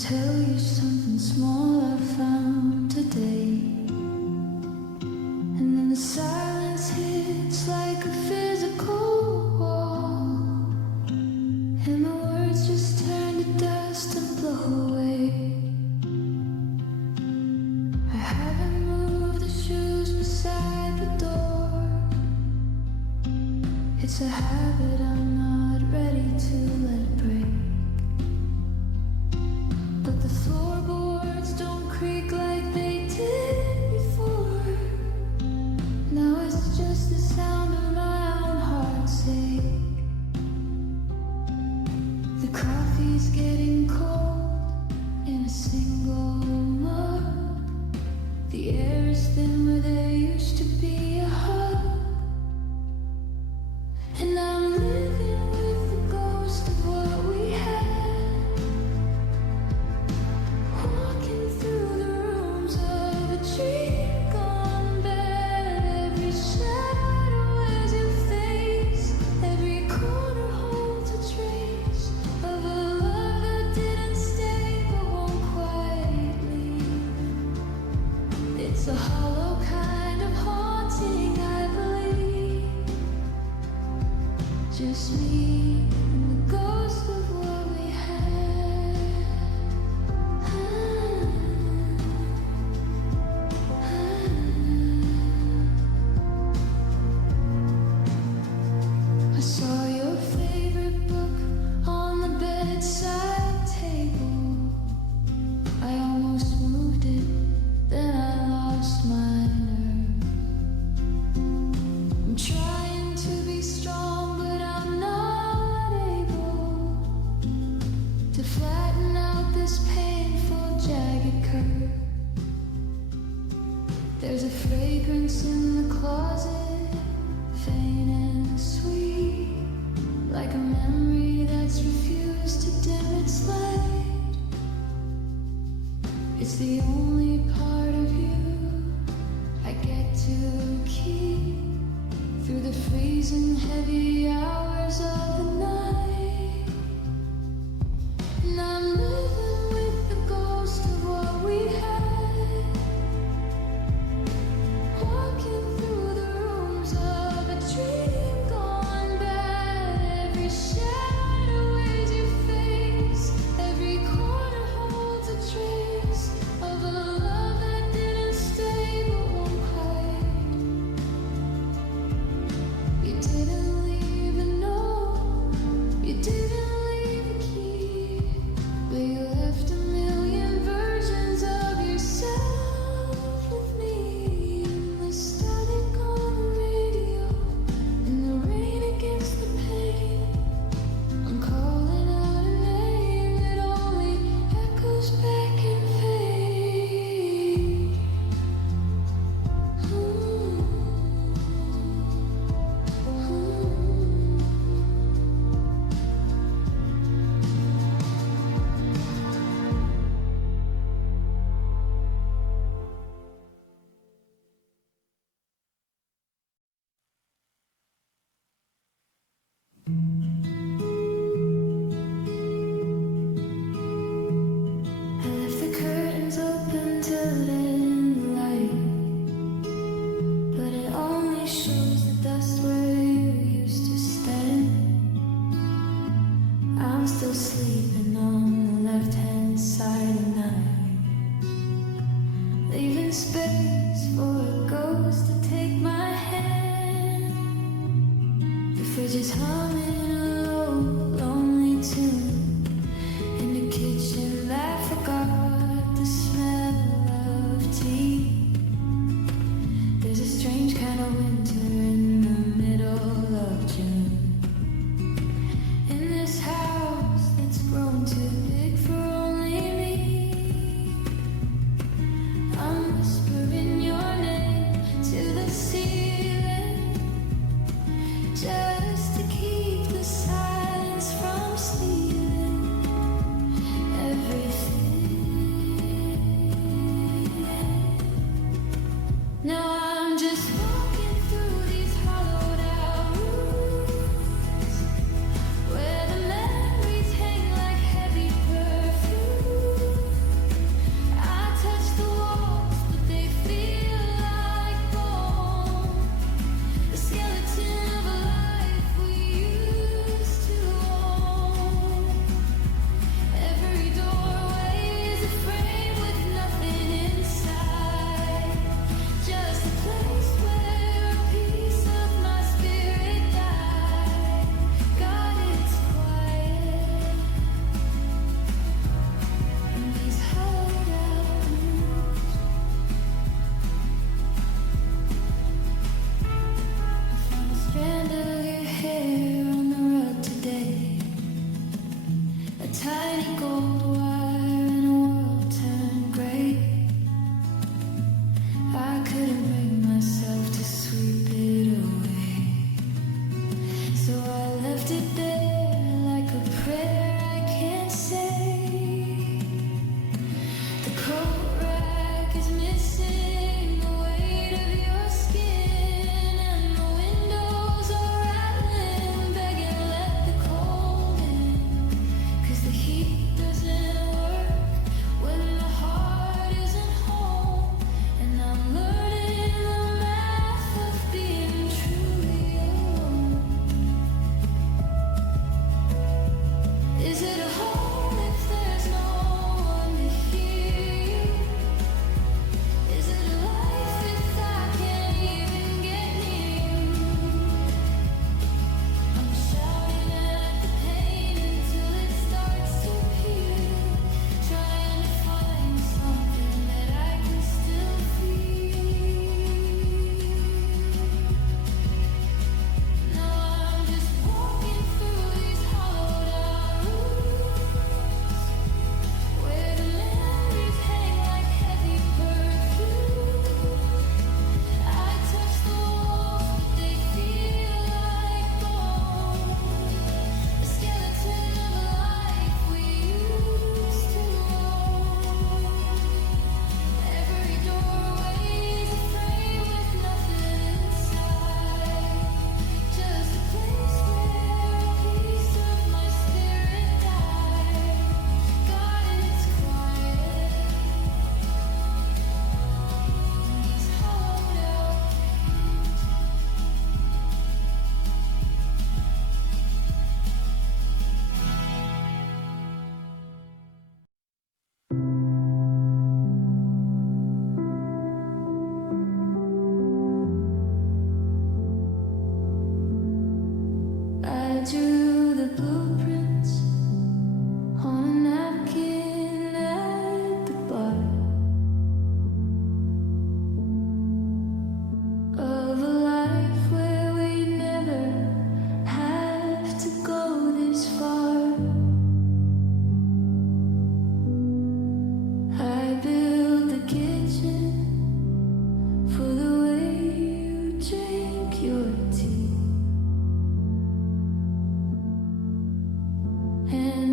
tell you something small I found today. And then the silence hits like a physical wall, and the words just turn to dust and blow away. I haven't moved the shoes beside the door. It's a habit I'm not ready to let break. But the floorboards don't creak like they did before. Now it's just the sound of my own heart's ache. The coffee's getting cold in a single mug. The air is thin where there used to be a hug. And I'm living with the ghost of what we had. Walking through the rooms of a dream gone bad. Every shadow has your face. Every corner holds a trace of a love that didn't stay but won't quite leave. It's a hollow kind of haunting, I believe. Just me and the ghost of what we had. I saw your favorite book on the bedside table. I almost moved it, then I lost my nerve. I'm trying to be strong, but I'm not able to flatten out this painful jagged curve. There's a fragrance in the closet, faint and sweet, like a memory that's refused to dim its light. It's the only part of you I get to keep through the freezing heavy hours of the night. And I'm living with the ghost of what we had. Walking through the rooms of a dream gone bad. Every shadow weighs your face. Every corner holds a trace of a love that didn't stay but won't quite. You didn't leave a note, you didn't leave a key, but you left a million versions of yourself with me. And the static on the radio, and the rain against the pane. I'm calling out a name that only echoes back in vain. I left the curtains open to let in the light, but it only shows the dust where you used to stand. I'm still sleeping on the left-hand side of night, leaving space for a ghost to take my hand. The fridge is humming a low, lonely tune. In the kitchen, I forgot the smell of tea. There's a strange kind of winter in the middle of June. In this house that's grown too big for only me, I'm whispering your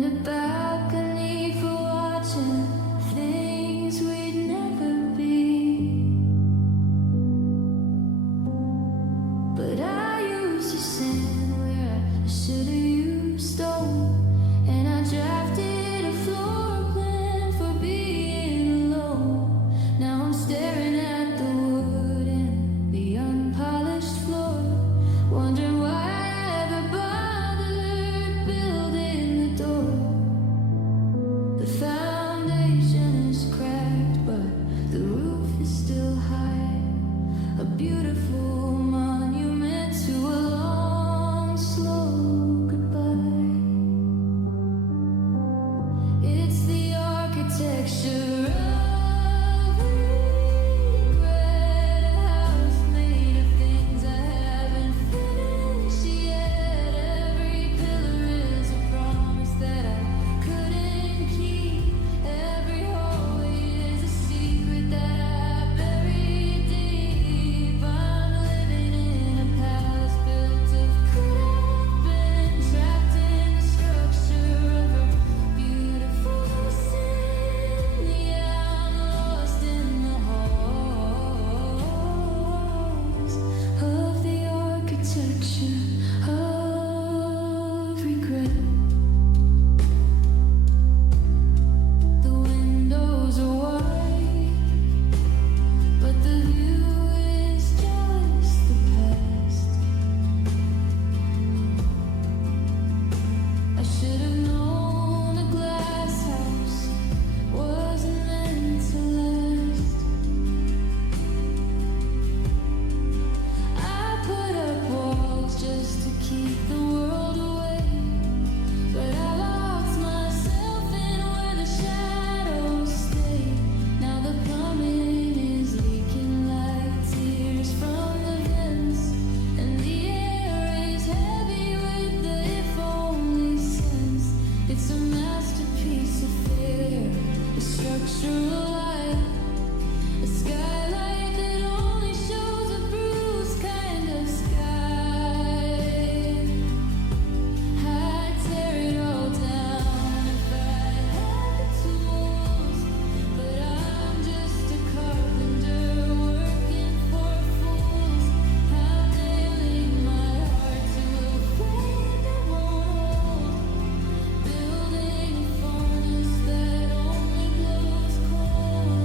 and a balcony for watching things we'd never be. But I used to sand where I should've used stone, and I drafted a floor plan for being alone. Now I'm staring at the wood and the unpolished floor, wondering why I ever bothered building the door. The foundation is cracked, but the roof is still high. A beautiful monument to a long, slow goodbye. It's the architecture of regret, a house made of things I haven't finished yet. Every pillar is a promise that I couldn't keep. Every hallway is a secret that I buried deep. I'm living in a palace built of could have been, trapped in the structure of a beautiful sin. Yeah, I'm lost in the halls of the architecture of regret. The windows are wide, but the view is just the past. I should have known a glass house wasn't meant to last. I put up walls just to keep the world away, but I locked myself in where the shadows stay. Now the plumbing is leaking like tears from the vents, and the air is heavy with the if only sense. It's a masterpiece of failure, a structural light, a skylight that only shows a bruised kind of sky. I'd tear it all down if I had the tools, but I'm just a carpenter working for fools. I'm nailing my heart to a frame that won't hold, building a furnace that only glows cold.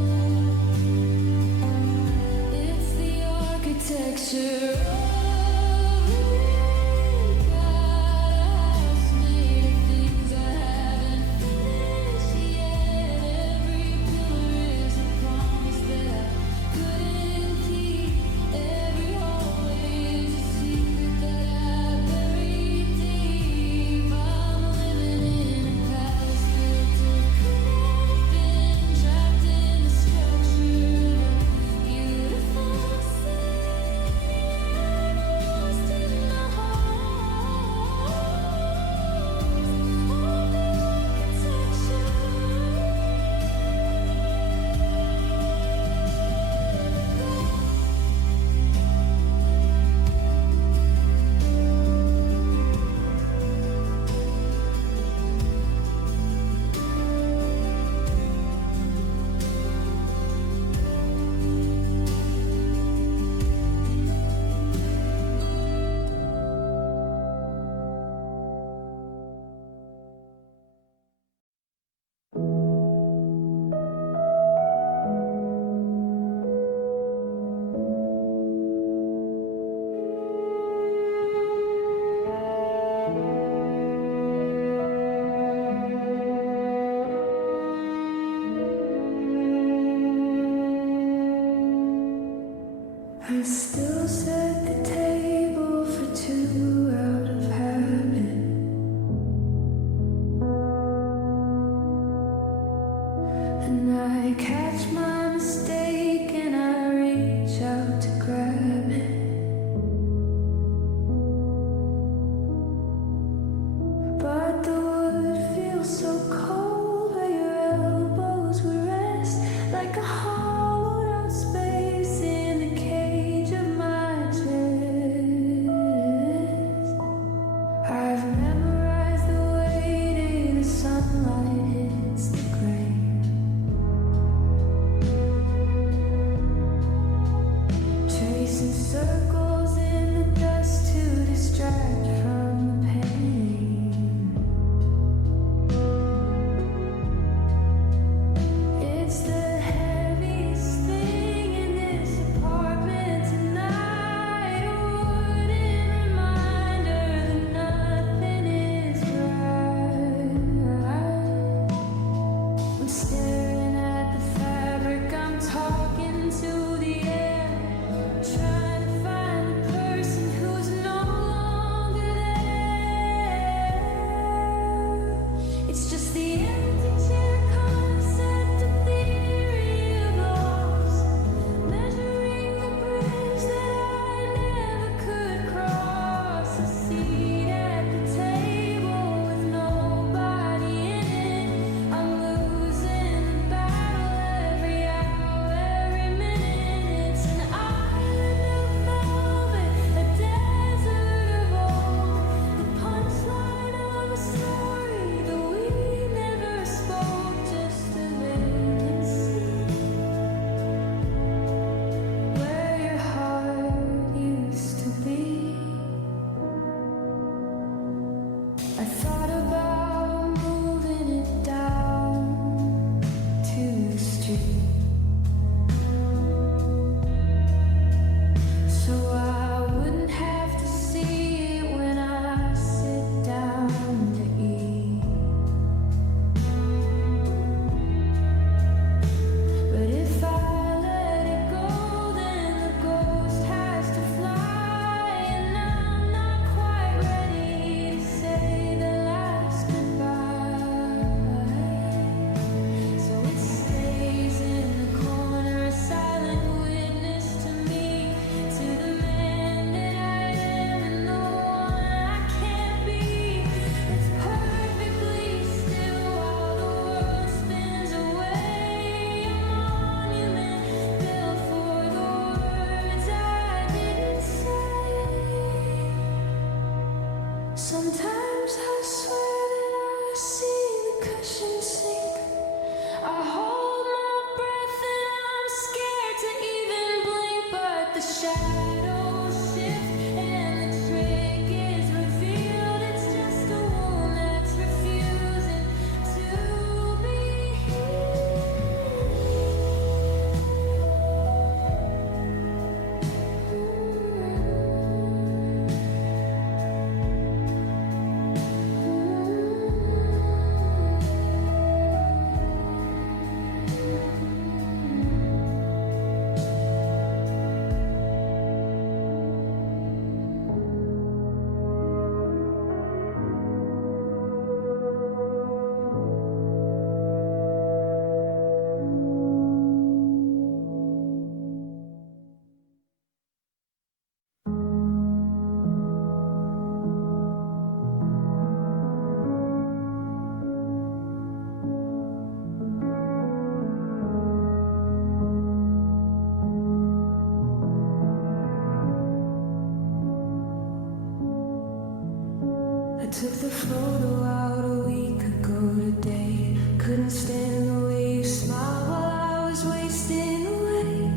Took the photo out a week ago today. Couldn't stand the way you smiled while I was wasting away.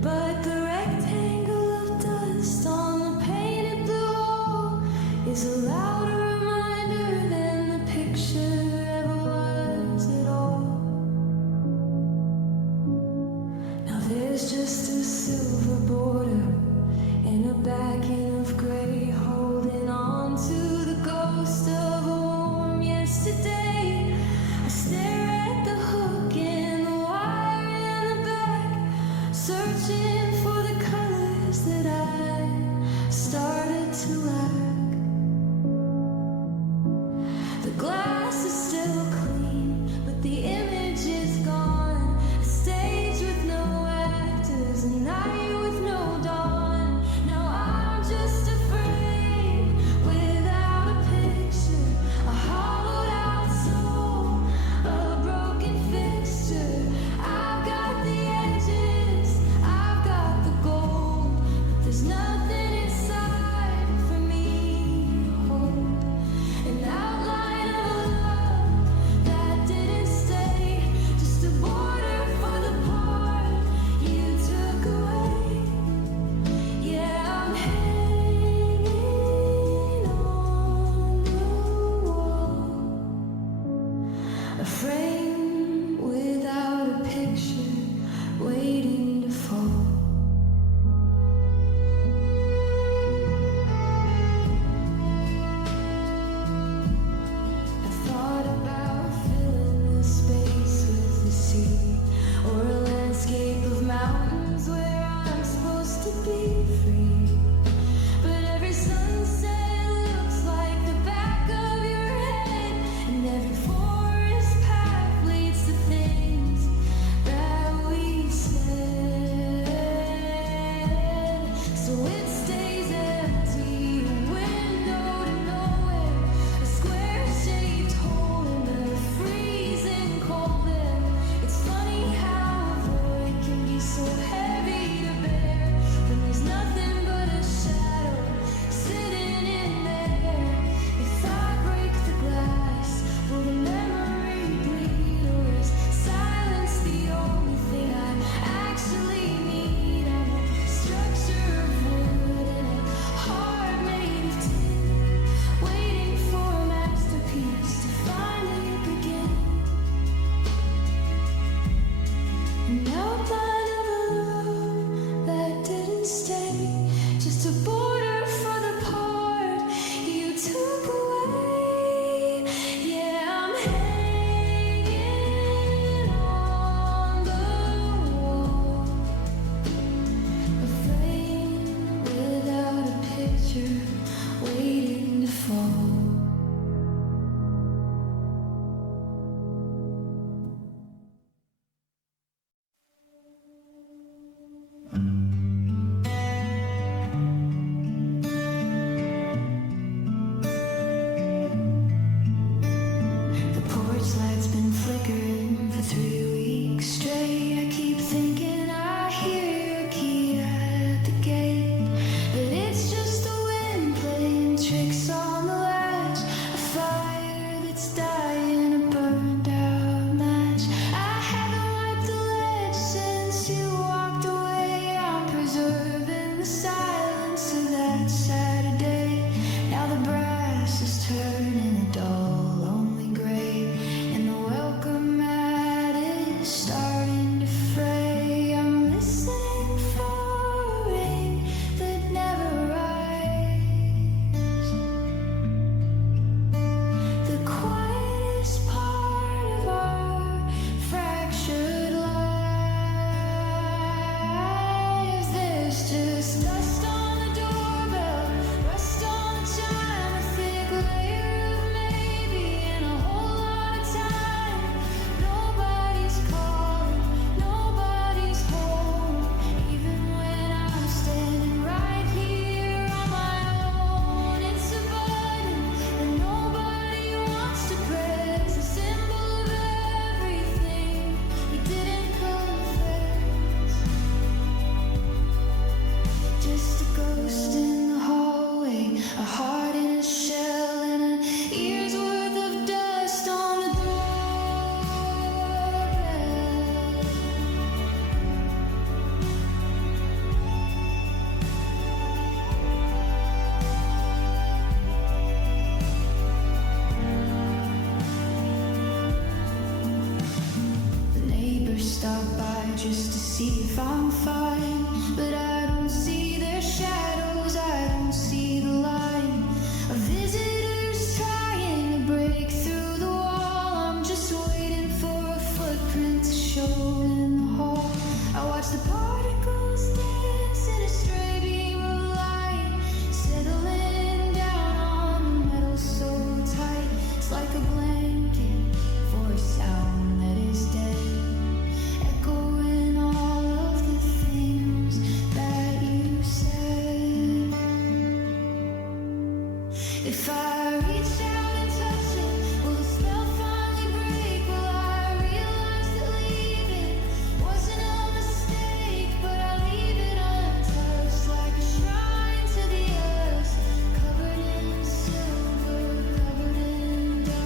But the rectangle of dust on the painted blue wall is a louder reminder than the picture ever was at all. Now there's just a silver border and a backing of gray holding on to the ghost of a warm yesterday. I stare at the hook and the wire in the back, searching for the colors that I started to lack. The glass is still clean, but the image is gone. A stage with no actors, a night with no dawn. Now I'm just afraid without a picture, a hollowed out soul, a broken fixture. I've got the edges, I've got the gold, but there's nothing inside for me to hold. An outline of a love that didn't stay, just a border for the part you took away. Yeah, I'm hanging on the wall, a frame without a picture, waiting to fall. I thought about filling the space with the sea, or a landscape of mountains where I'm supposed to be free. But every sunset looks like the back of your head, and every forest path leads to things that we said. So it stays empty, a window to nowhere, a square-shaped hole in the freezing cold air. It's funny how a void can be so heavy to bear when there's nothing but a shadow sitting in there. If I break the glass, will the memory bleed, or is silence the only thing I actually need? I'm a structure of wood and a heart made of tin, waiting for a masterpiece to finally begin. An outline of a love that didn't stay, just a border for the part you took away. Yeah, I'm hanging on the wall, a frame without a picture, waiting to fall. The porch light's been flickering for 3 weeks straight. I keep thinking I hear your key at the gate, but it's just the wind playing tricks on the latch. A fire that's dying, a burned out match. I haven't wiped the ledge since you walked away. I'm preserving the silence of that Saturday. Now the brass is turning a dull, lonely gray, and the welcome mat is starting to fray. I'm listening for rain that never arrives. The quiet just to see if I'm fine. But I don't see their shadows, I don't see the line of visitors trying to break through the wall. I'm just waiting for a footprint to show in the hall. I watch the particles dance in a stray beam of light, settling down on the metal so tight. It's like a blanket for a sound that is dead, echoing all of the things that you said. If I reach out and touch it, will the spell finally break? Will I realize that leaving wasn't a mistake? But I leave it untouched, like a shrine to the earth, covered in silver, covered in dust.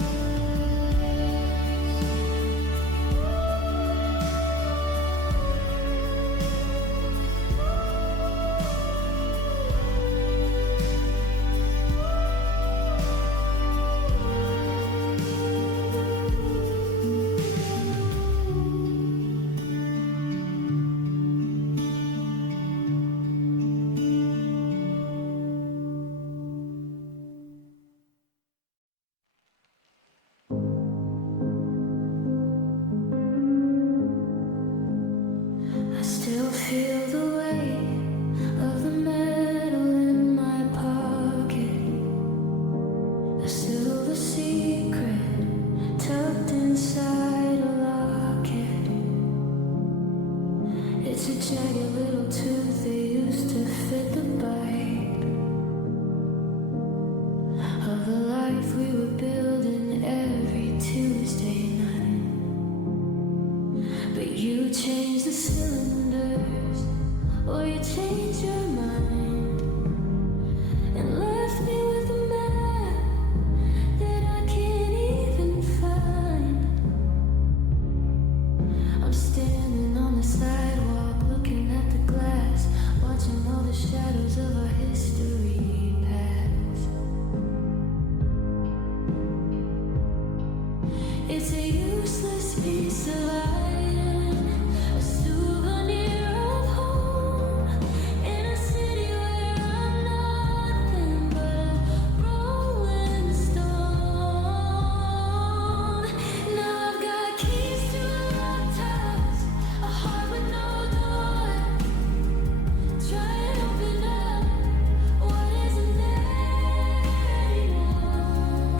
I still feel the weight of the metal in my pocket. I still the secret tucked inside a locket. It's a jagged little tooth they used to fit the bite of the life we were building every Tuesday night. But you changed the cylinders, or you changed your mind, and left me with a map that I can't even find. I'm standing on the sidewalk, looking at the glass, watching all the shadows of our history pass. It's a useless piece of iron, a souvenir of home, in a city where I'm nothing but a rolling stone. Now I've got keys to locked house, a heart with no door. Try and open up what isn't there anymore.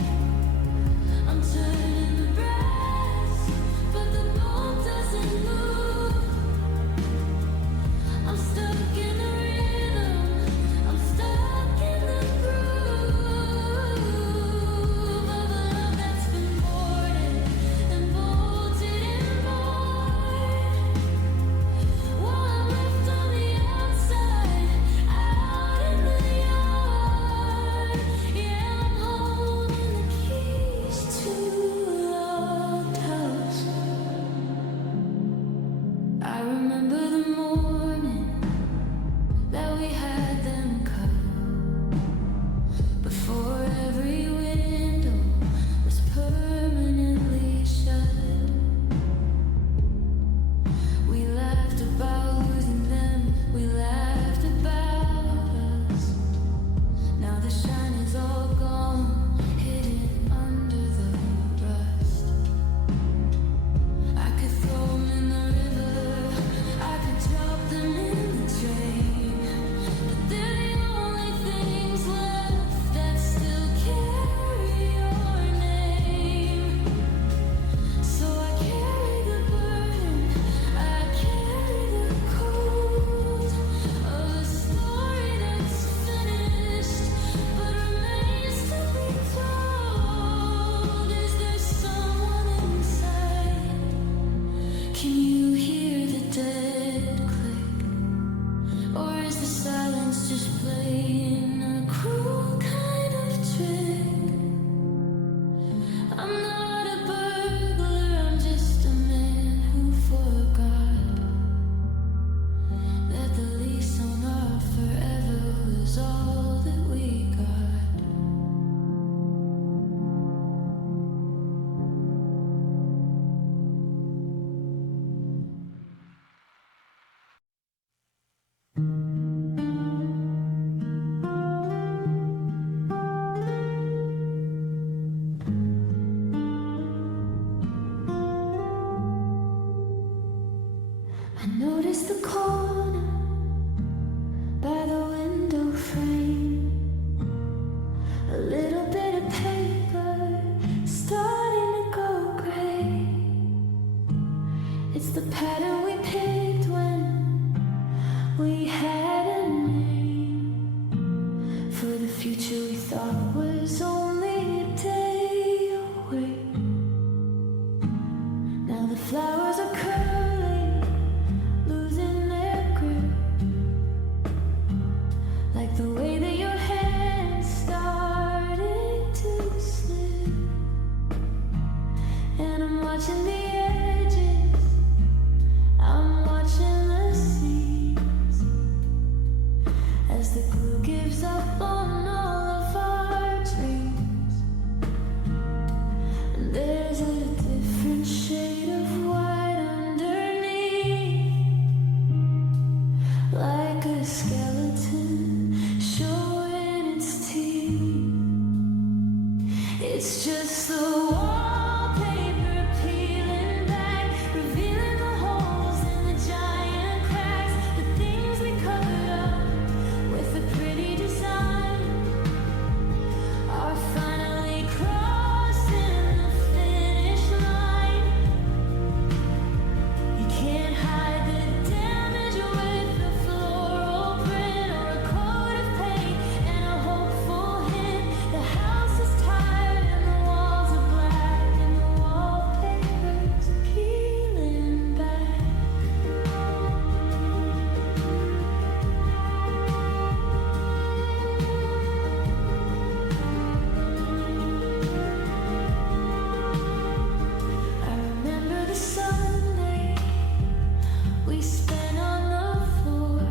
I'm turning the brass, but the bolt doesn't is the corner by the window frame. A little bit of paper starting to go gray. It's the pattern we picked when we had a name for the future we thought was only a day away. Now the flowers are curling, losing their grip, like the way that your hands started to slip. And I'm watching the edges, I'm watching the seams, as the glue gives up on all of our dreams. And there's a different shade of white underneath, like a skeleton showing its teeth. It's just the wallpaper peeling back, revealing the holes in the giant cracks. The things we covered up with a pretty design are finally crossing the finish line. You can't hide the damage with a floral print or a coat of paint and a hopeful hint. The house is tired and the walls are black and the wallpaper's peeling back. I remember the Sunday we spent on the floor,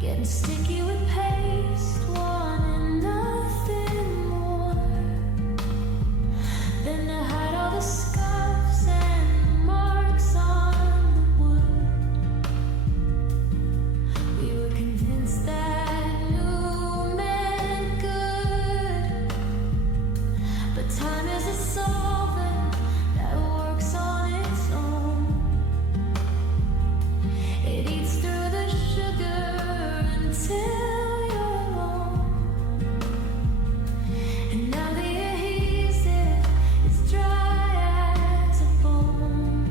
getting sticky with paste, wanting nothing more than to hide all the scuffs and marks on the wood. We were convinced that new meant good, but time is a solvent that works on its own. It eats through the sugar until you're alone. And now the adhesive is dry as a bone,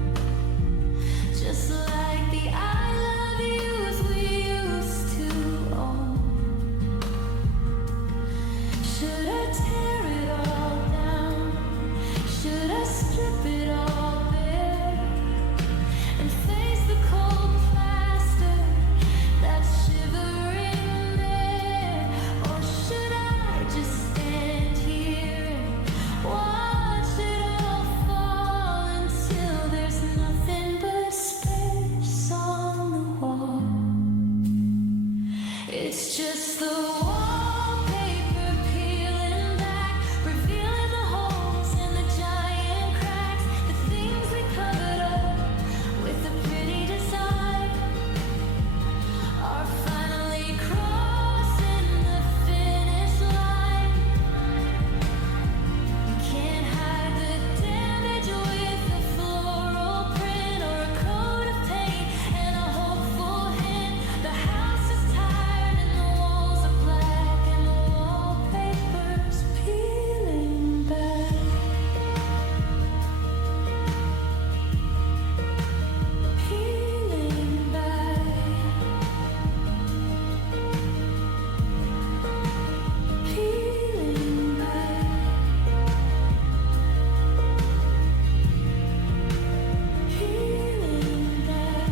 just like the I love yous we used to own. Should I tear it all down? Should I strip it all bare and face the cold plaster that's shivering there? Or should I just stand here and watch it all fall until there's nothing but space on the wall? It's just the wallpaper peeling back, revealing the holes in the giant cracks. The things we covered up with a pretty design are finally crossing the finish line. You can't hide the damage with a floral print or a coat of paint and a hopeful hint. The house is tired and the walls are black and the wallpaper's peeling back. Peeling back. Peeling back. Peeling back.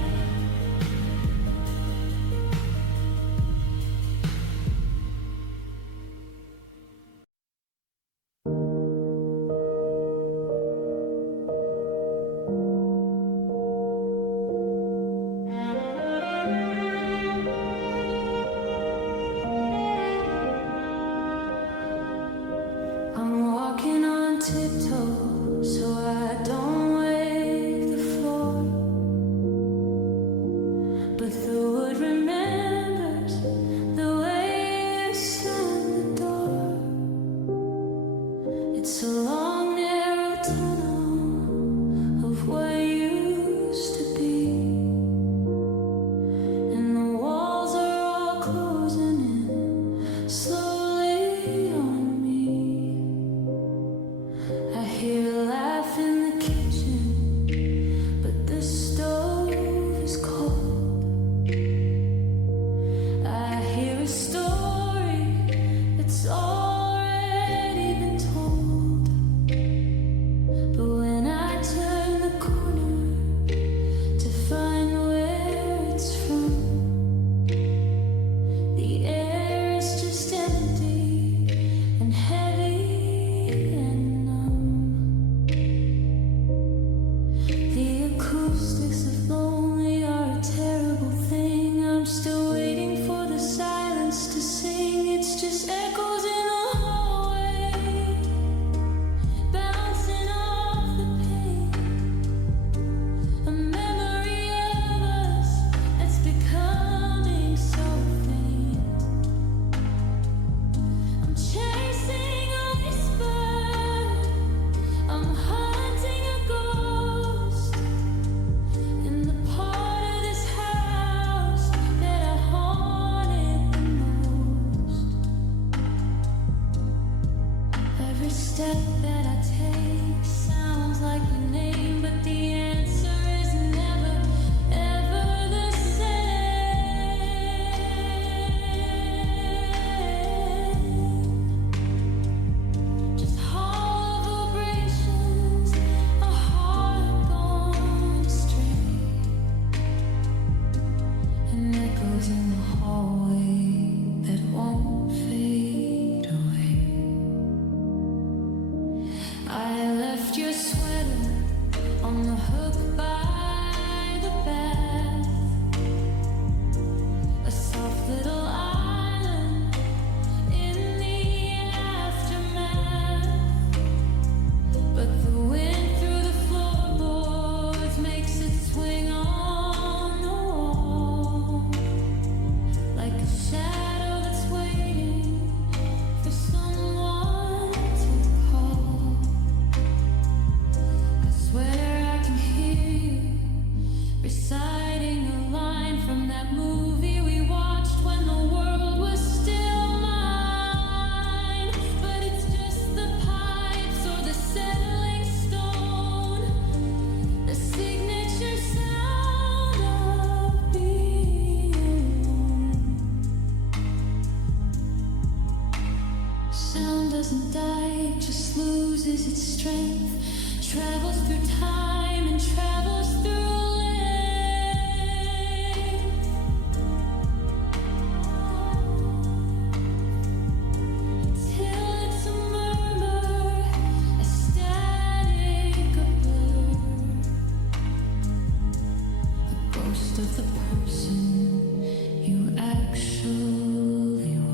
I'm walking on tiptoes so I don't wake the floor, but the wood remembers the way you slammed the door. It's a long narrow tunnel of what used to be. travels through time and travels through length. Till it's a murmur, a static, a blur, a ghost of the person you actually were.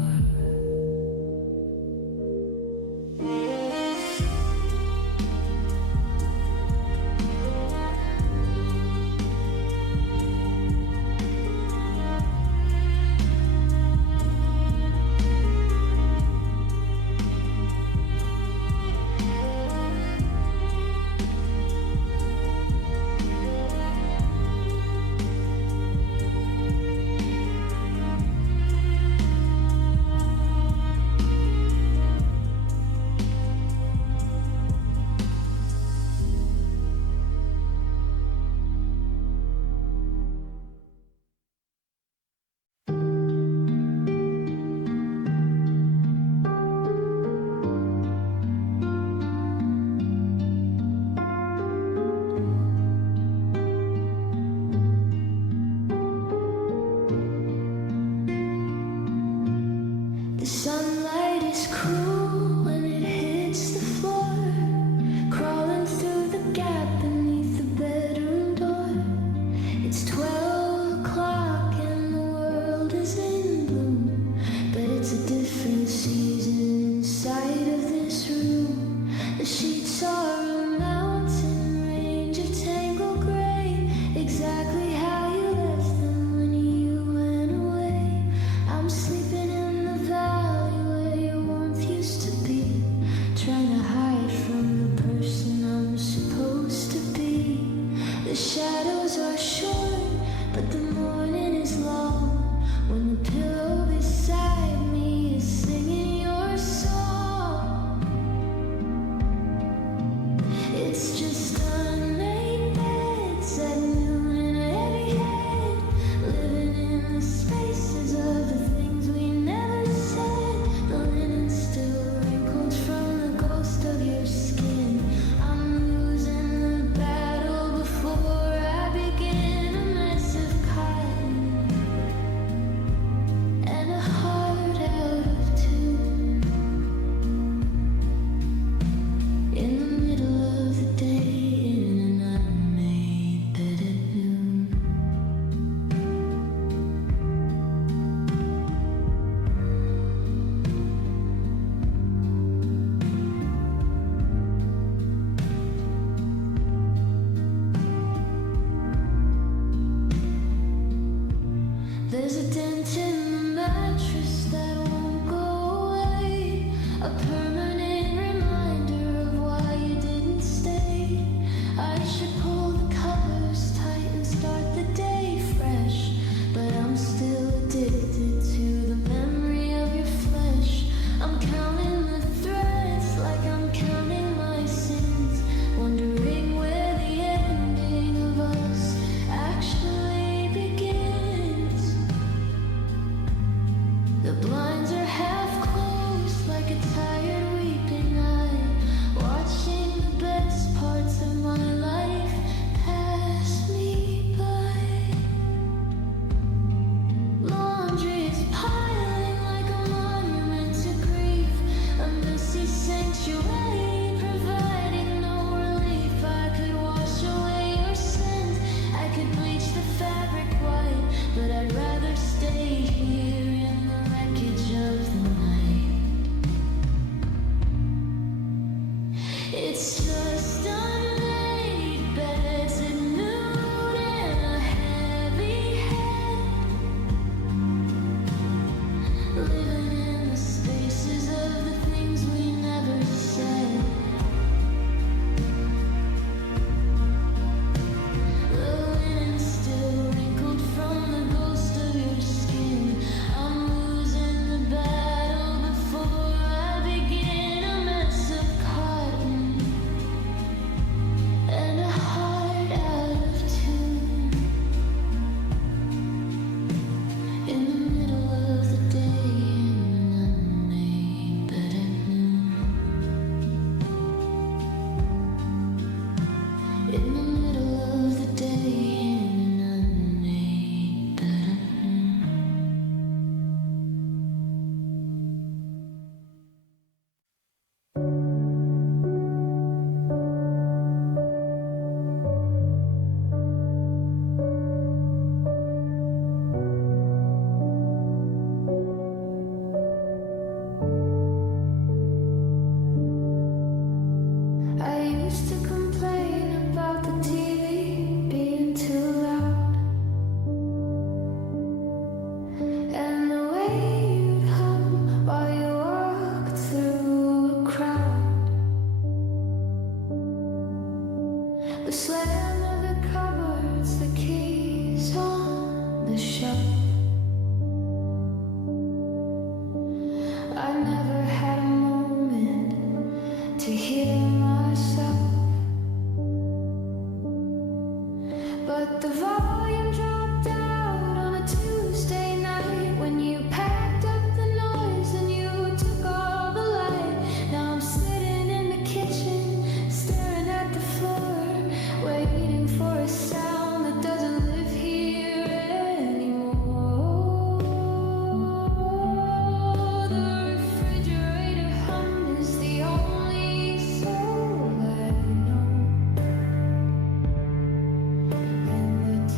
The sunlight is cruel when it hits the floor, crawling through the gap beneath the bedroom door. It's 12 o'clock and the world is in bloom, but it's a different season inside of this room. The sheets are a mountain range of tangled gray, exactly how you left them when you went away. I'm sleeping in the valley where your warmth used to be, trying to hide from the person I'm supposed to be. The shadows are short, but the morning is long, when the pillow beside me is singing your song. It's just unmade beds at noon in a heavy head, living in the spaces of the things we never said. The linen still wrinkled from the ghost of your skin. I'm losing the battle before I begin. A mess of cotton and a heart out of tune. In the middle of the day, in an unmade bed at noon. There's a dent in the mattress that won't go away, a permanent reminder of why you didn't stay. I should pull the covers tight and start the day fresh, but I'm still addicted to the memory of your flesh. I'm counting the threads like I'm counting my sins, wondering where the ending of us actually begins. The blinds are half closed like a tired weeping eye, watching the best parts of my life pass me by. Laundry is piling like a monument to grief, a messy sanctuary providing no relief. I could wash away your scent, I could bleach the fabric white, but I'd rather stay here in the wreckage of the night. It's just unmade beds at noon and a heavy head, living in the spaces of the things we never said. The linen still wrinkled from the ghost of your skin. I'm losing the battle before I begin. A mess of cotton The slam of the cupboards, the keys on the shelf. I never had a moment to hear myself, but the volume dropped out on a Tuesday night when you packed up the noise and you took all the light. Now I'm sitting in the kitchen, staring at the floor, waiting for a sound that doesn't live here anymore. The refrigerator hum is the only soul I know, and the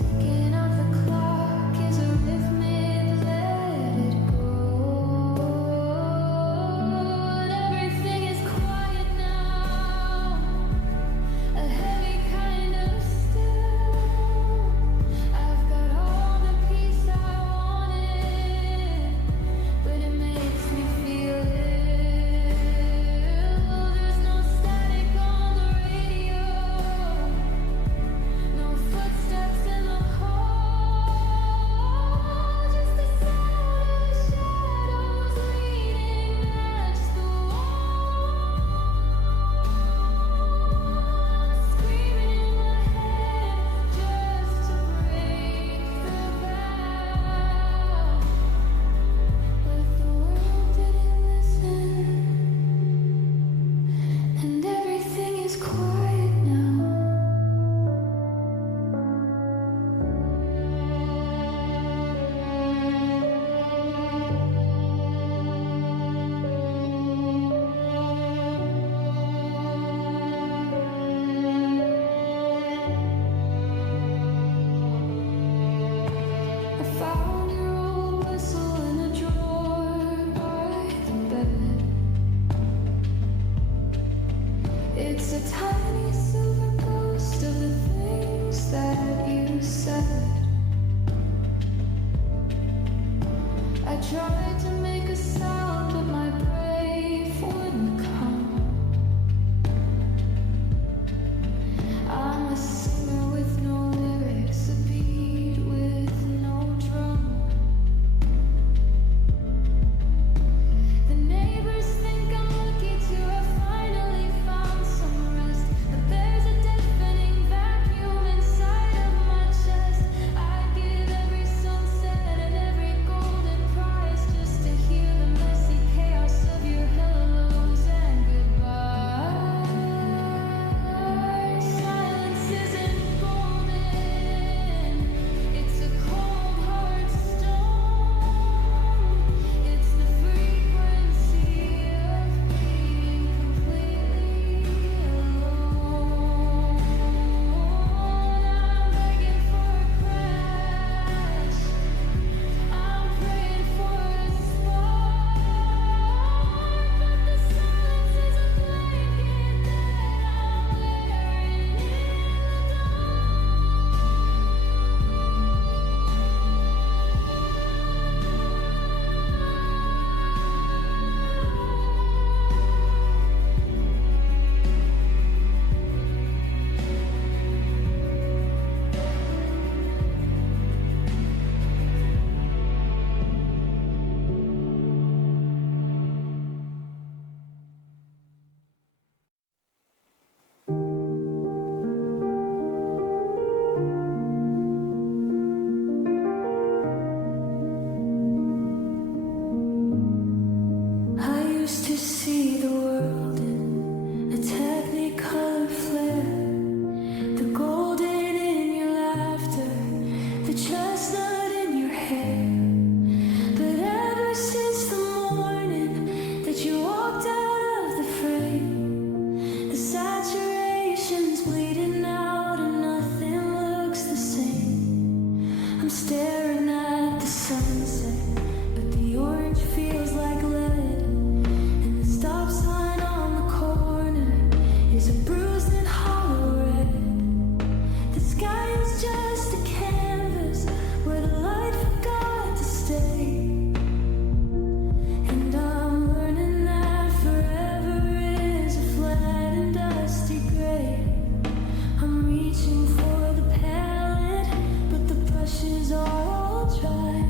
reaching for the palette, but the brushes are all dry.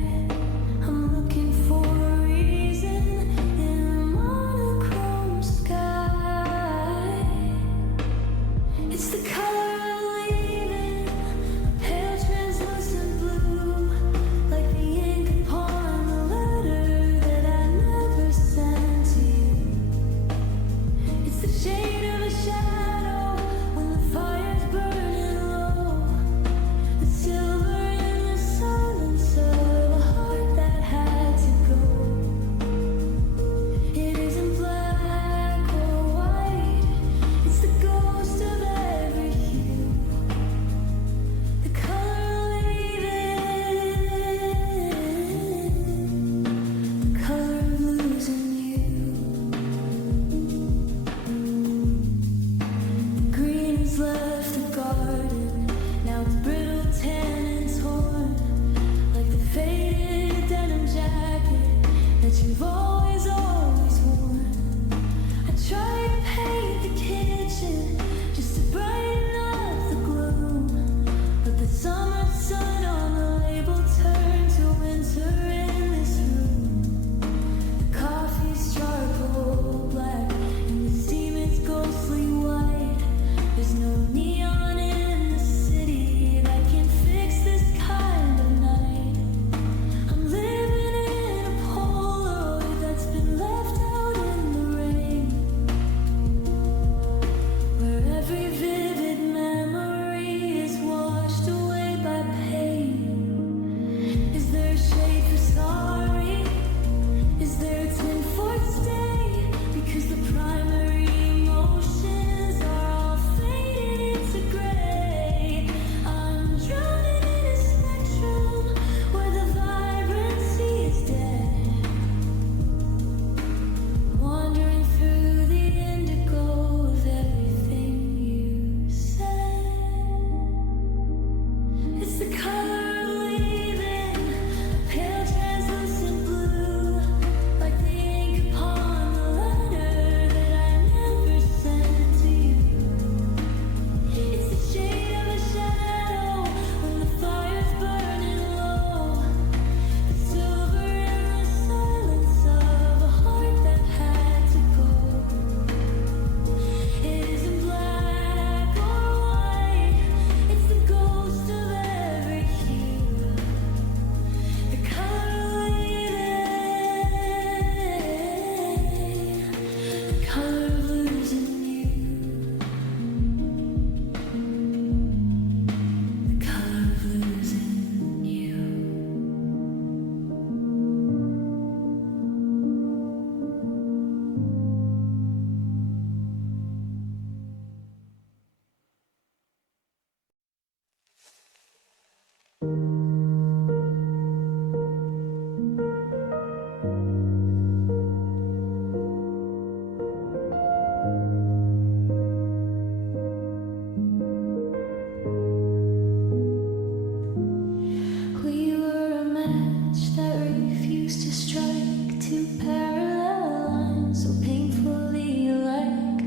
I'm looking for a reason in a monochrome sky. It's the color of leaving, a pale translucent blue, like the ink upon the letter that I never sent to you. It's the shade of a shadow when the fire's burning low, the silver in the silence of a heart that had to go. It isn't black or white, it's the ghost of every hue, the color of leaving, the color of losing you. The green has left the garden, now it's brittle, tan and torn, like the faded denim jacket that you've always worn. I try to paint the kitchen just to brighten up the gloom, but the summer sun on the label turned to winter in this room. The coffee's charcoal black and the steam is ghostly white. There's no neon in the city that can fix this kind of night. I'm living in a Polaroid that's been left out in the rain, where every vivid memory is washed away by pain. Is there a shade for sorry? Is there a tint for stay? Because the primary emotions are all fading into gray. I'm drowning in a spectrum where the vibrancy is dead, wandering through the indigo of everything you said. It's the color of leaving, a pale translucent blue, like the ink upon the letter that I never sent to you. It's the shade of a shadow when the fire's burning low, the silver in the silence of a heart that had to go. It isn't black or white, it's the ghost of every hue, the color of leaving, the color of losing you, the color of losing you. We were a match that refused to strike, two parallel lines so painfully alike.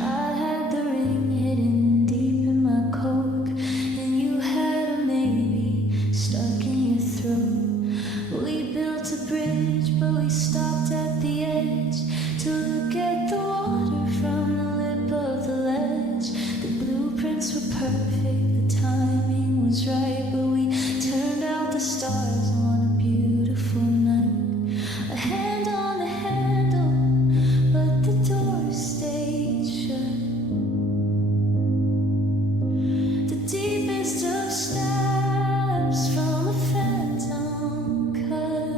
I had the ring hidden deep in my coat, and you had a maybe stuck in your throat. We built a bridge, but we stopped at the edge to look at the water from the lip of the ledge. The blueprints were perfect, the timing was right, but we turned out the stars on a beautiful night. A hand on the handle, but the door stayed shut. The deepest of stabs from a phantom cut.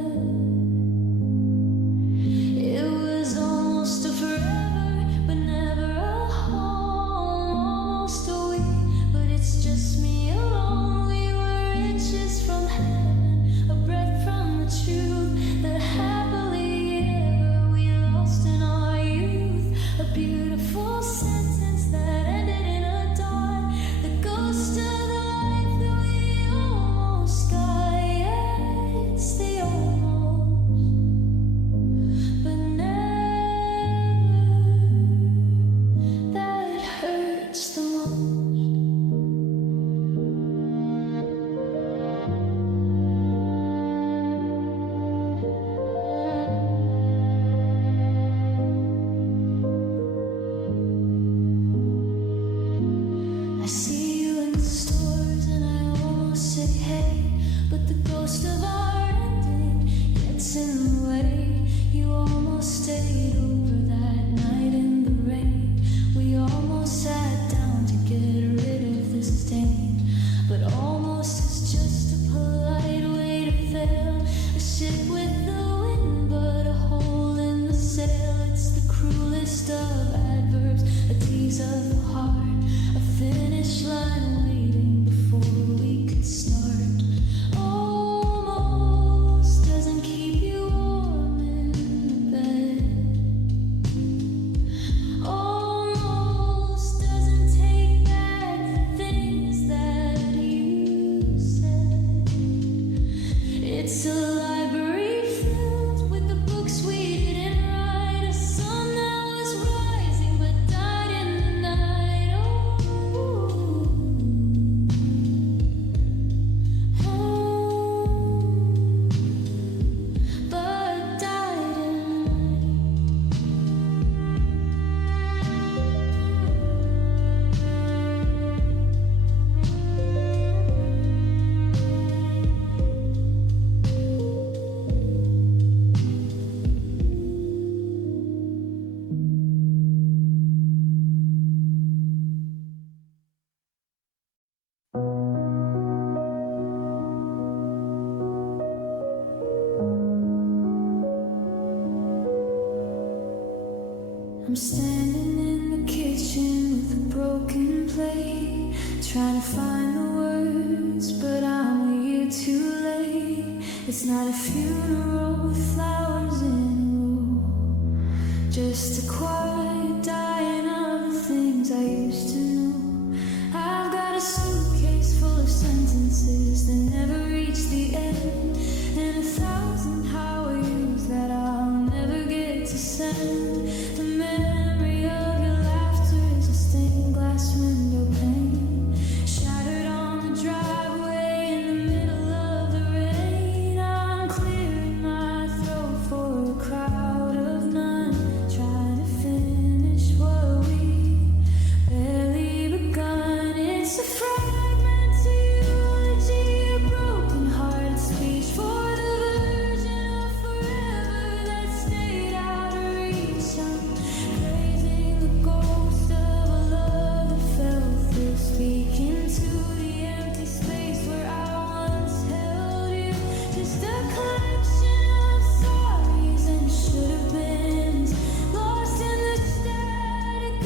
It was almost a forever, but never a home. Almost a week, but it's just me alone. We were inches from heaven, most of our ending gets in the way. You almost stayed over that night in the rain. We almost sat down to get rid of the stain, but almost is just a polite way to fail. A ship with the wind, but a hole in the sail. It's the cruelest of adverbs, a tease of the heart, a finish line waiting before we could start. Almost doesn't keep you warm in the bed. Almost doesn't take back the things that you said. It's a library filled with the books we didn't write, a sun that was rising but died in the night. But died in the I'm standing in the kitchen with a broken plate, trying to find the words, but I'm a year too late. It's not a funeral with flowers in a row, just a quiet dying of the things I used to know. I've got a suitcase full of sentences that never reach the end, and 1,000 how I use that I'll never get to send. The memory of your laughter is a stained glass window pane, shattered on the driveway in the middle of the rain. I'm clearing my throat for a crowd of none, trying to finish what we barely begun. It's a fragmented eulogy, a broken-hearted speech for the version of forever that stayed out of reach. I'm praising the ghost of a love that fell through, speaking to the empty space where I once held you. Just a collection of sorries and should have beens, lost in the static of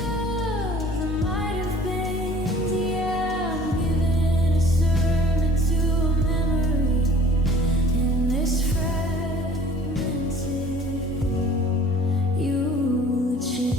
the might have beens. Yeah, I'm giving a sermon to a memory in this fragmented eulogy.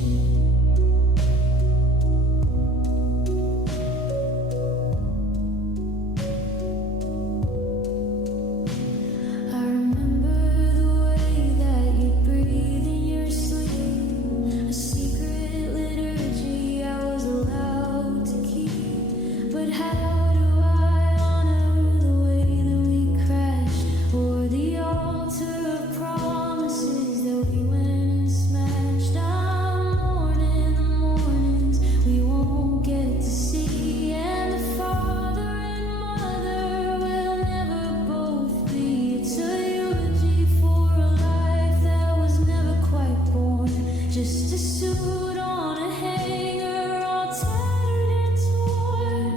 I remember the way that you breathe in your sleep, a secret liturgy I was allowed to keep. But how do I honor the way that we crashed, or the altar of promises that we went and smashed? I'm mourning the mornings we won't get to see, and the father and mother will never both be. It's a eulogy for a life that was never quite born, just a suit on a hanger, all tattered and torn.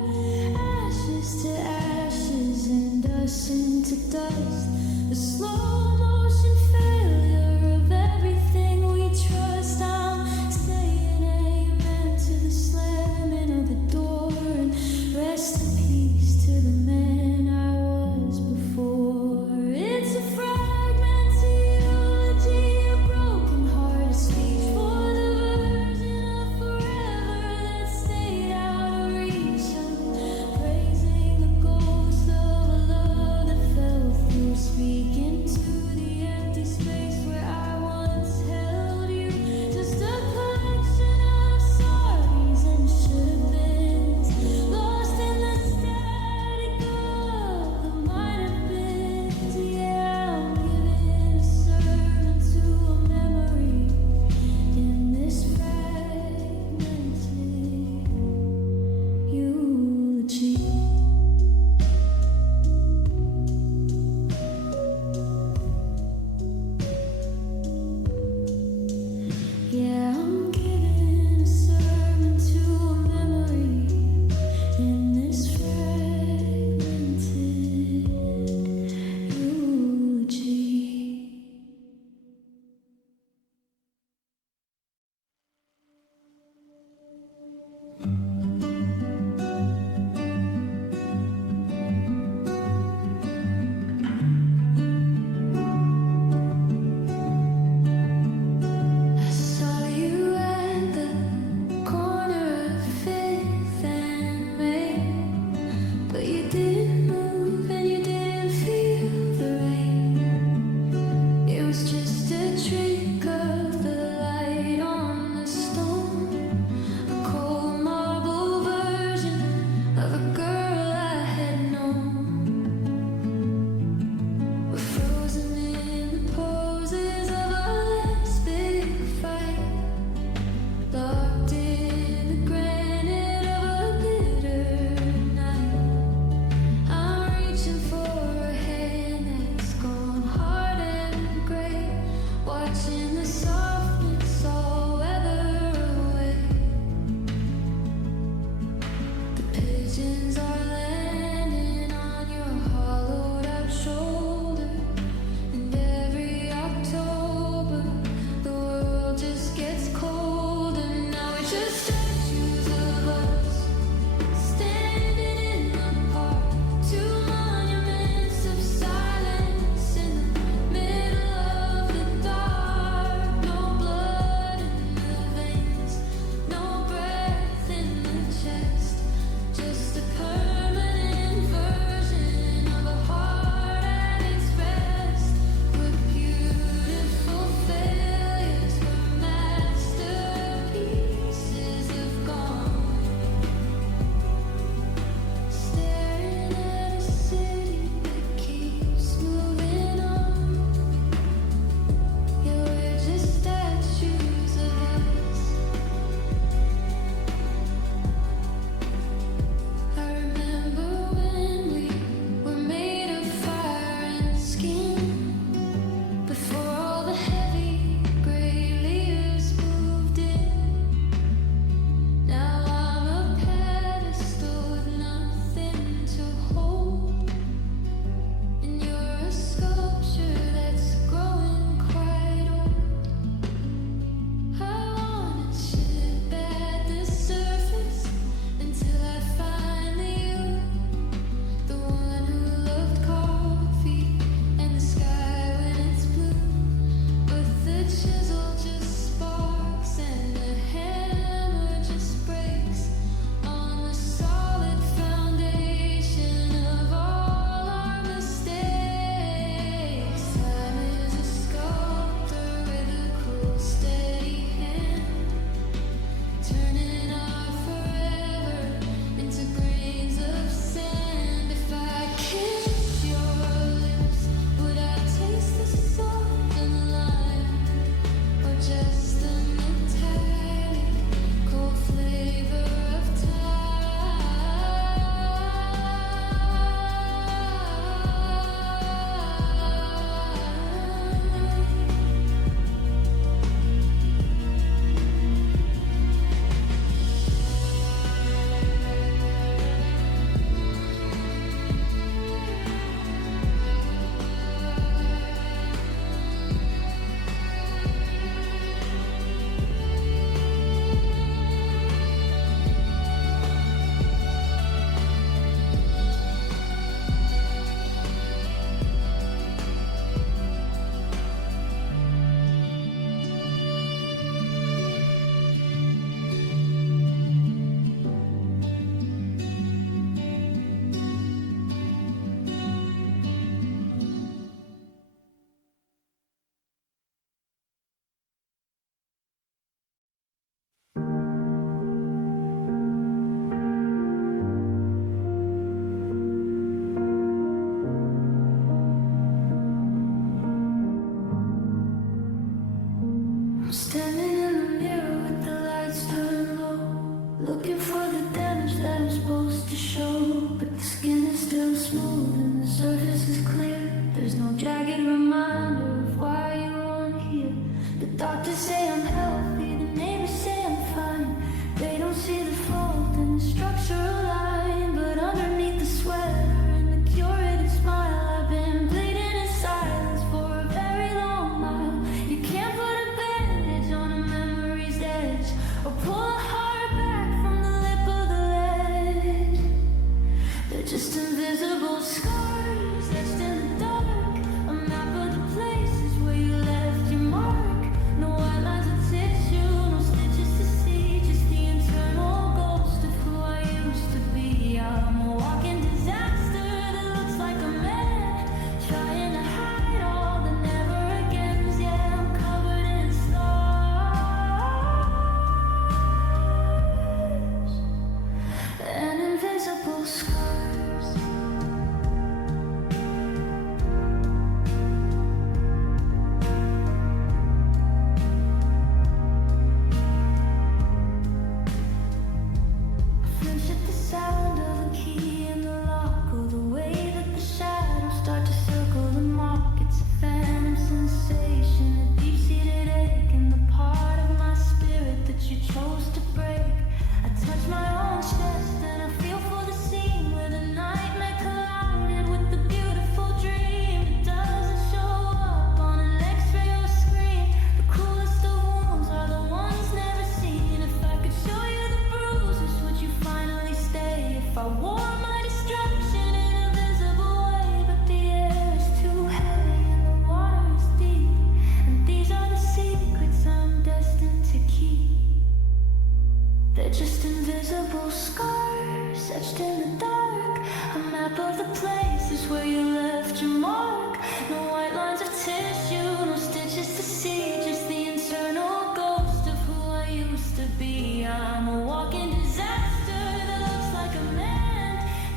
the dark. A map of the places where you left your mark. No white lines of tissue, no stitches to see, just the internal ghost of who I used to be. I'm a walking disaster that looks like a man,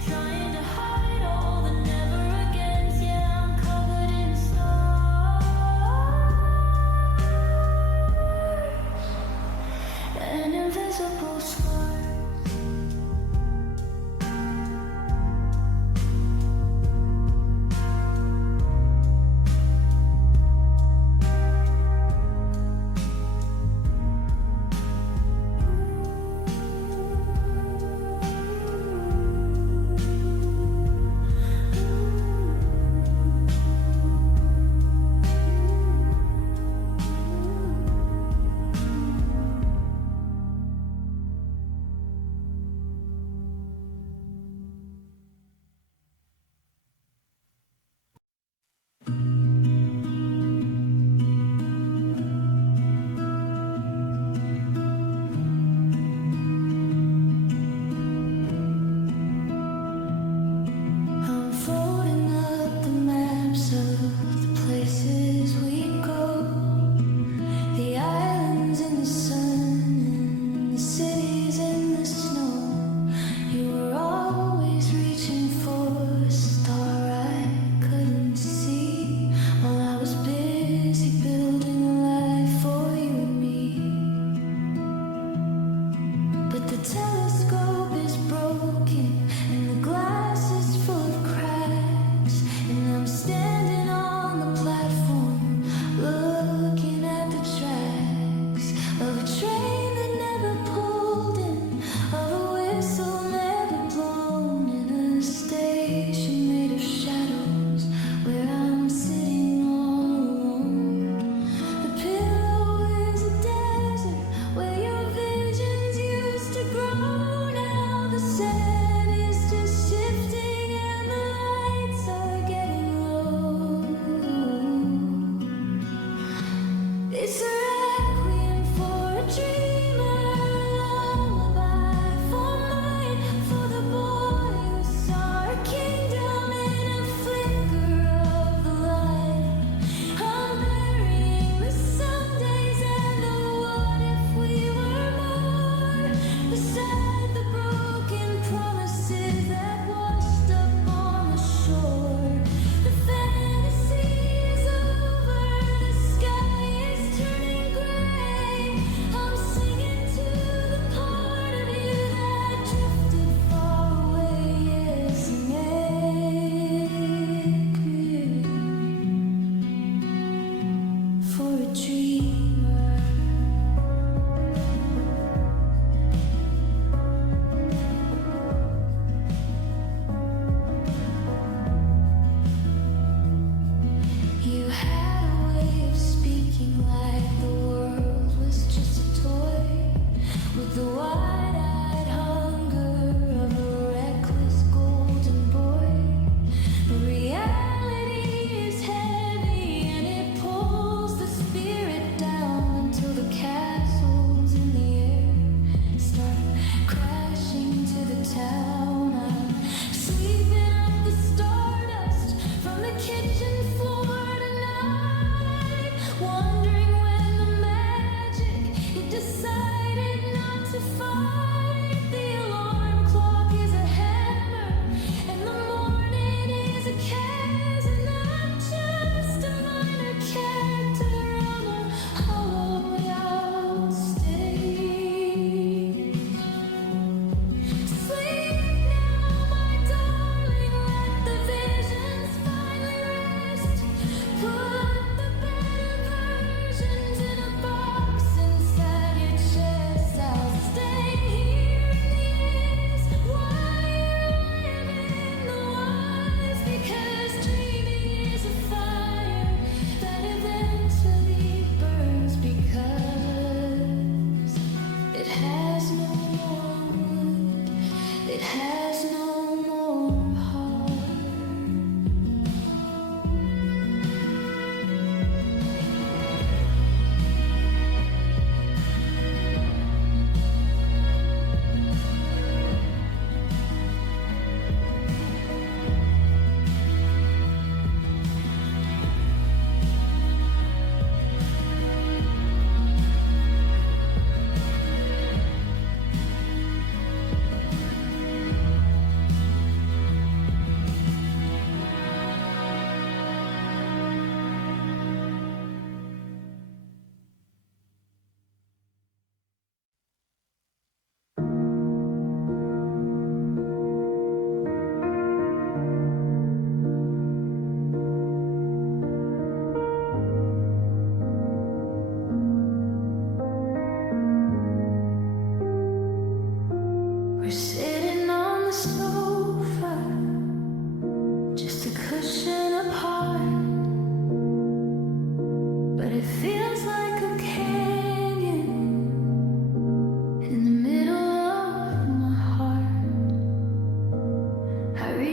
trying to hide all the never agains. Yeah, I'm covered in stars and invisible scars.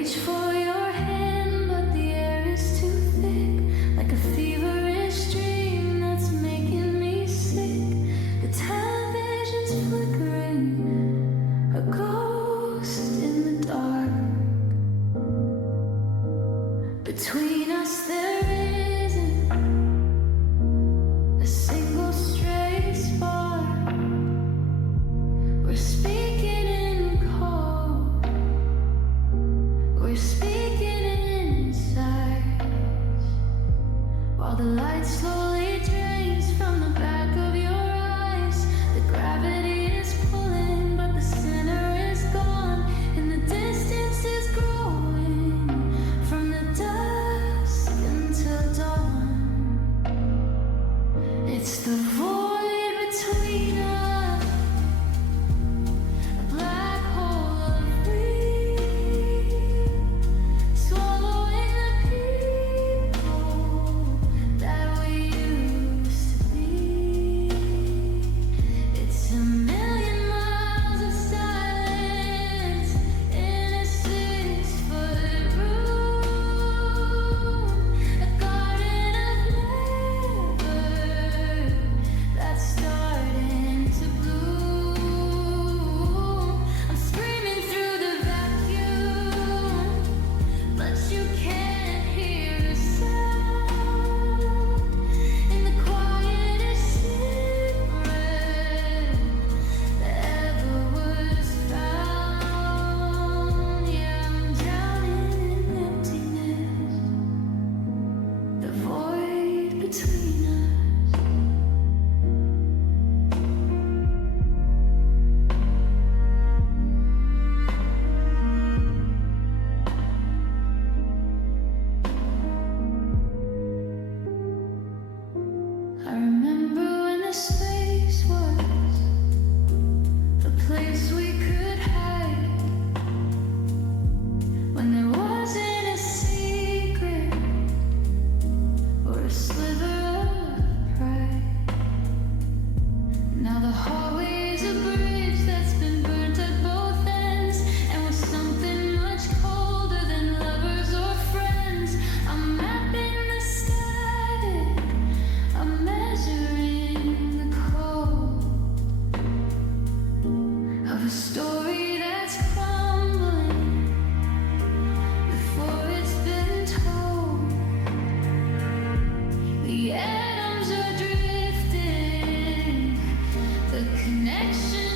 reach for your hand, but the air is too thick, like a feverish dream that's making me sick. The television's flickering, a ghost in the dark. Between us there isn't a single stray spark. We're speaking in code, we're speaking in sighs, while the light slowly drains from the back of your eyes. The gravity is pulling, but the center is gone, and the distance is growing from the dusk until dawn. It's the void between us, a black hole of grief, swallowing the people that we used to be. It's a million miles of silence in a 6-foot room, a garden of never that's starting to bloom. I'm screaming through the vacuum, but you can't hear a sound. In the quietest secret that ever was found. Yeah, I'm drowning in emptiness, the void between us. I remember when the space was the place we could hide, when there wasn't a secret or a sliver of pride. Now the hallway's a bridge that's been burnt at both ends, and with something much colder than lovers or friends. I'm mapping the static, I'm measuring the cold of a story that's crumbling before it's been told. The atoms are drifting, the connection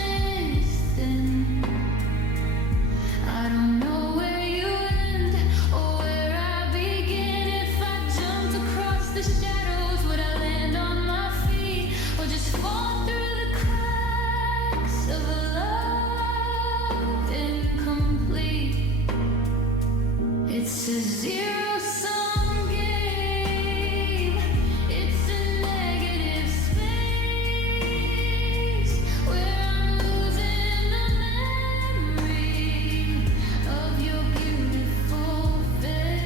is thin. I don't know where you end or where I begin. If I jumped across the shadows, would I land on my feet or just fall through the cracks of a love incomplete? It's a zero-sum game. It's a negative space where I'm losing the memory of your beautiful face.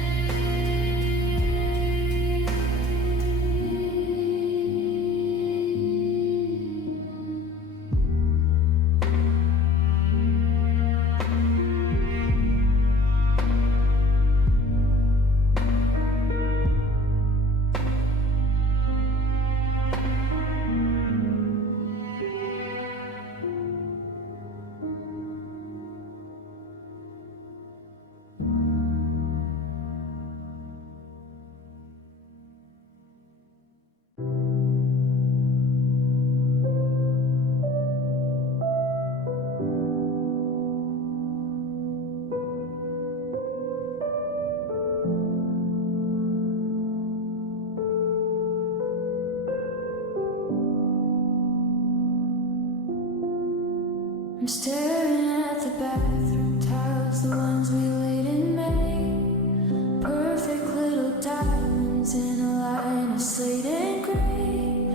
I'm staring at the bathroom tiles, the ones we laid in May. Perfect little diamonds in a line of slate and gray.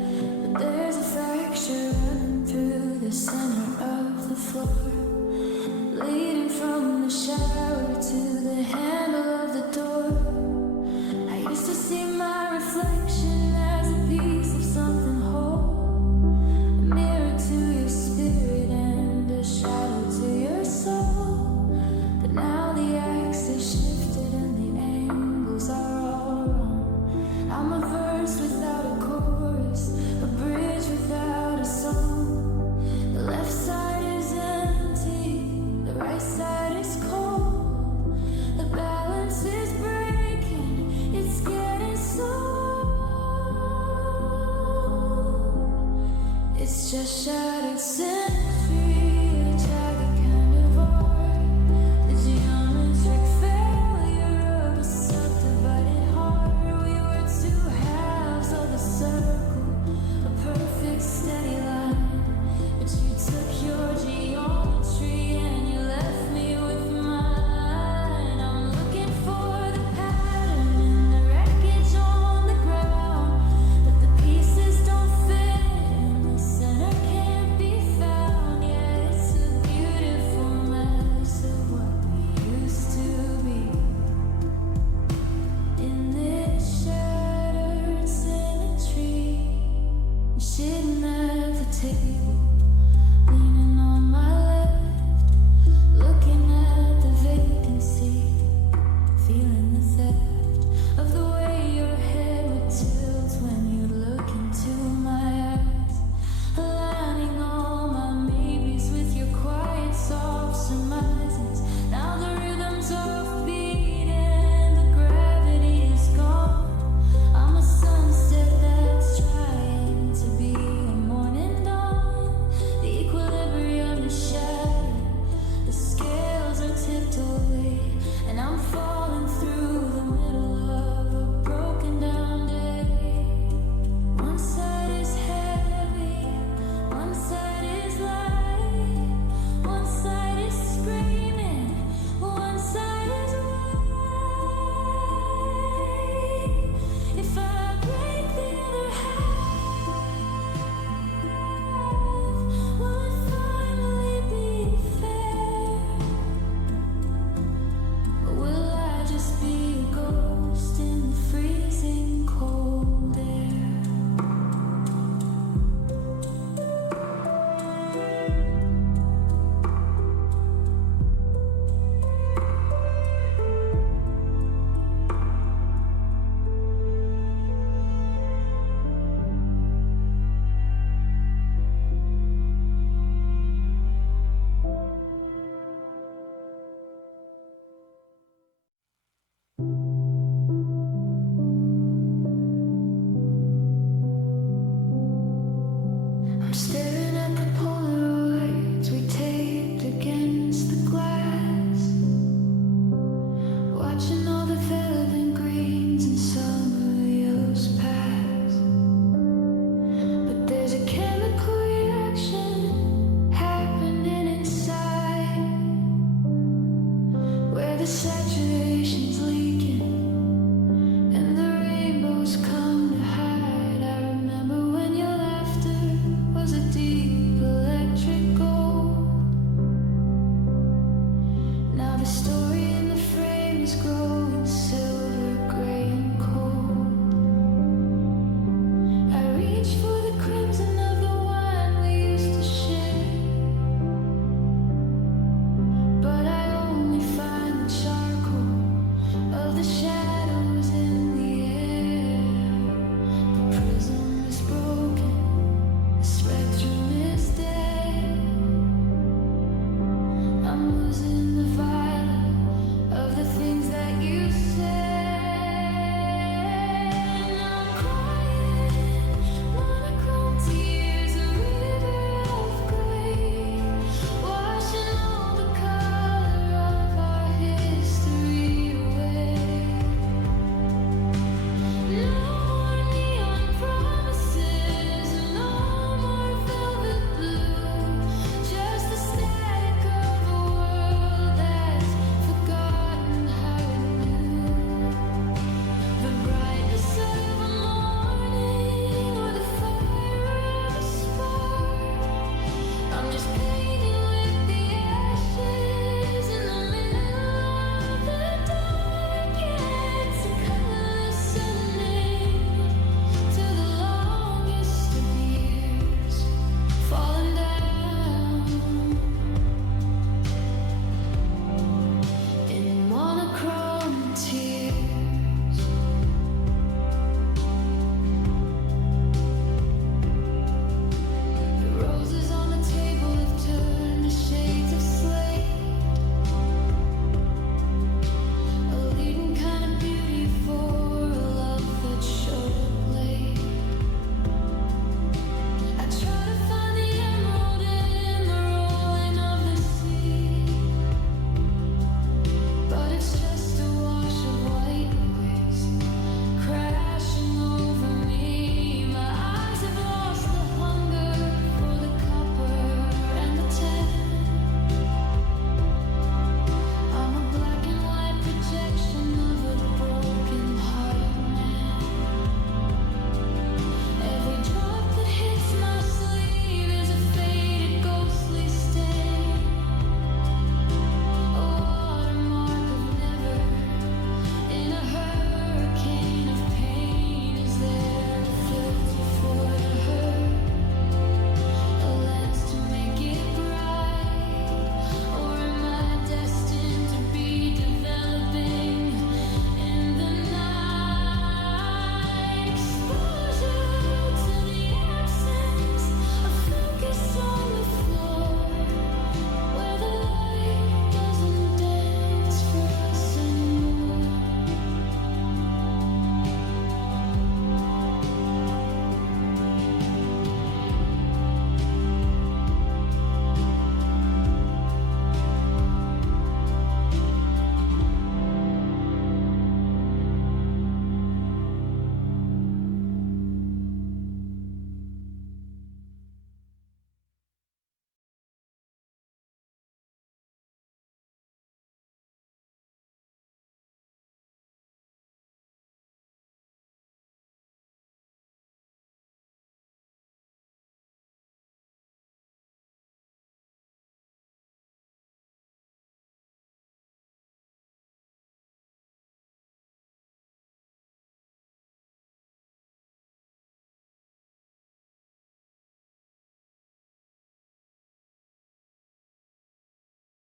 But there's a fracture running through the center of the floor, leading from the shower to the handle of the door. I used to see my reflection as a piece of something whole, a mirror to your spirit and a shadow said